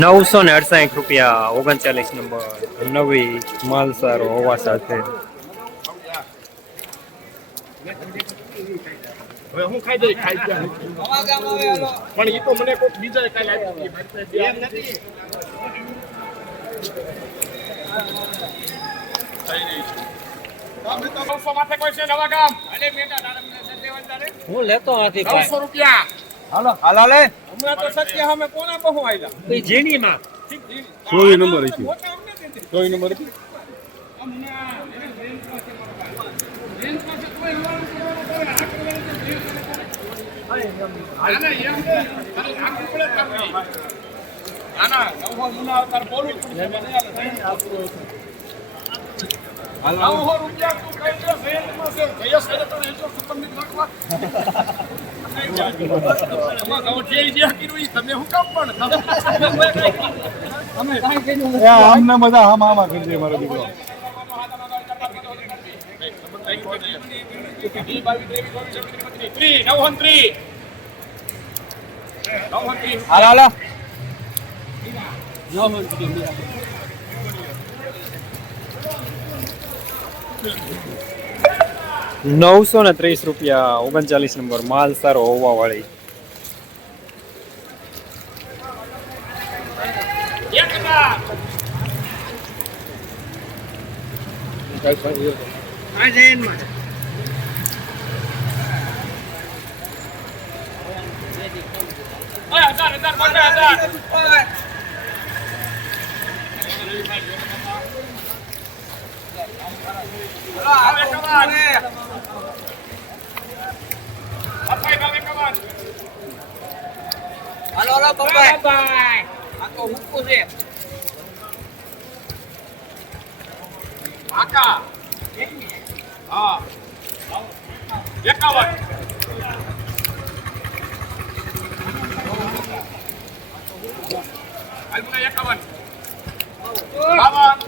નવસો ને અડસાઠ રૂપિયા ઓગણચાલીસ નંબર. નવી માલસારો હોવા સાથે. હું ખાઈ જઈ ખાઈ ગયા પણ એ તો મને કોઈક બીજા કાલે આપ્યું એમ નથી. થઈ રહી છે. તમે તો નવસો માથે કોઈ છે નવા ગામ? અરે બેટા તારે મને સત્ય તારે. હું લેતો નથી નવસો રૂપિયા. હાલો હાલો લે હમણાં તો સત્ય અમે કોના બહુ આવ્યા ઝીણી માં ઠીક ઠીક. સોળ નંબર હતી. કઈ નંબર હતી છે. નવસો રૂપિયા તું કઈ દે, રેન્જમાં છે. ભૈયા સાહેબ તો રેન્જો ખતમ રાખવા. આમને બધા આમ આમાં કરી દે મારો દીકરો Thank હાલો. નવસો ને ત્રીસ રૂપિયા ઓગણચાલીસ નંબર માલ સારો હોવા વાળી હાલો હાલો બબાઈ આ તો હુકુ છે. એકાવન. આલ્બુના એકાવન. બાવન.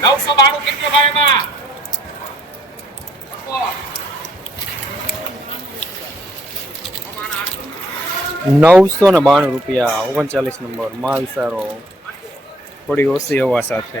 નવસો બાણું કેટલો ભાઈ એમાં નવસો ને બાણું રૂપિયા, ઓગણચાલીસ નંબર માલ સારો થોડી ઓછી હવા સાથે.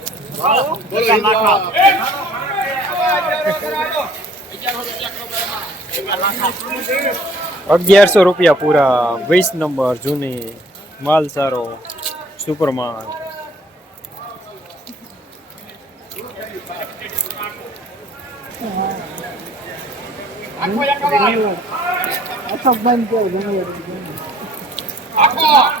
અગિયારસો રૂપિયા પૂરા. વીસ નંબર જૂની માલ સારો સુપર માલ આખો.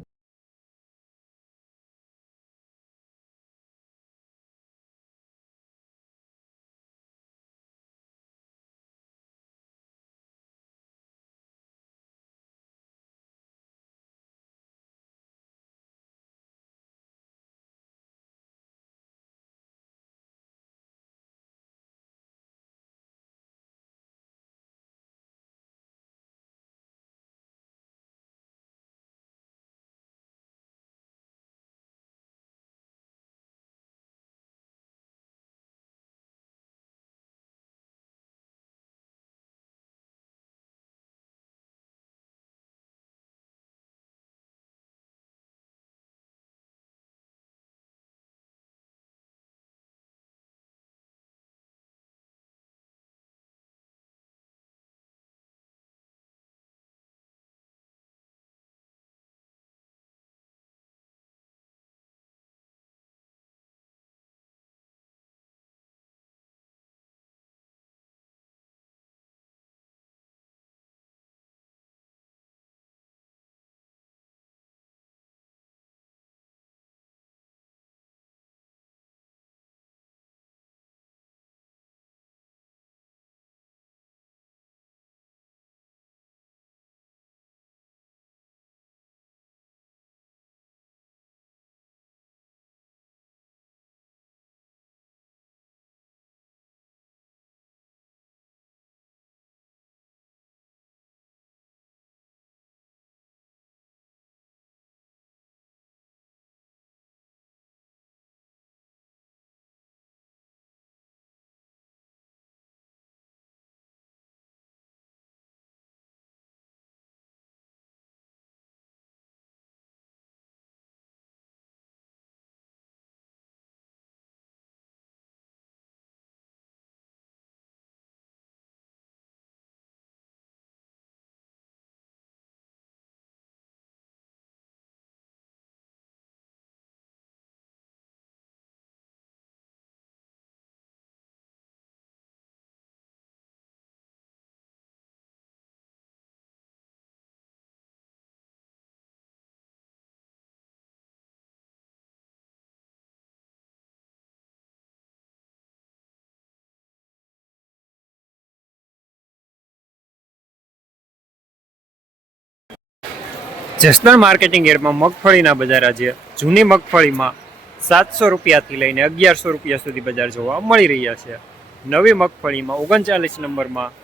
જસદણ માર્કેટિંગ એરમાં મગફળીના બજાર આજે જૂની મગફળીમાં સાતસો રૂપિયાથી લઈને અગિયારસો રૂપિયા સુધી બજાર જોવા મળી રહ્યા છે. નવી મગફળીમાં ઓગણચાલીસ નંબરમાં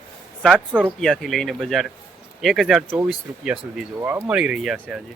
સાતસો રૂપિયાથી લઈને બજાર એક હજાર ચોવીસ રૂપિયા સુધી જોવા મળી રહ્યા છે આજે.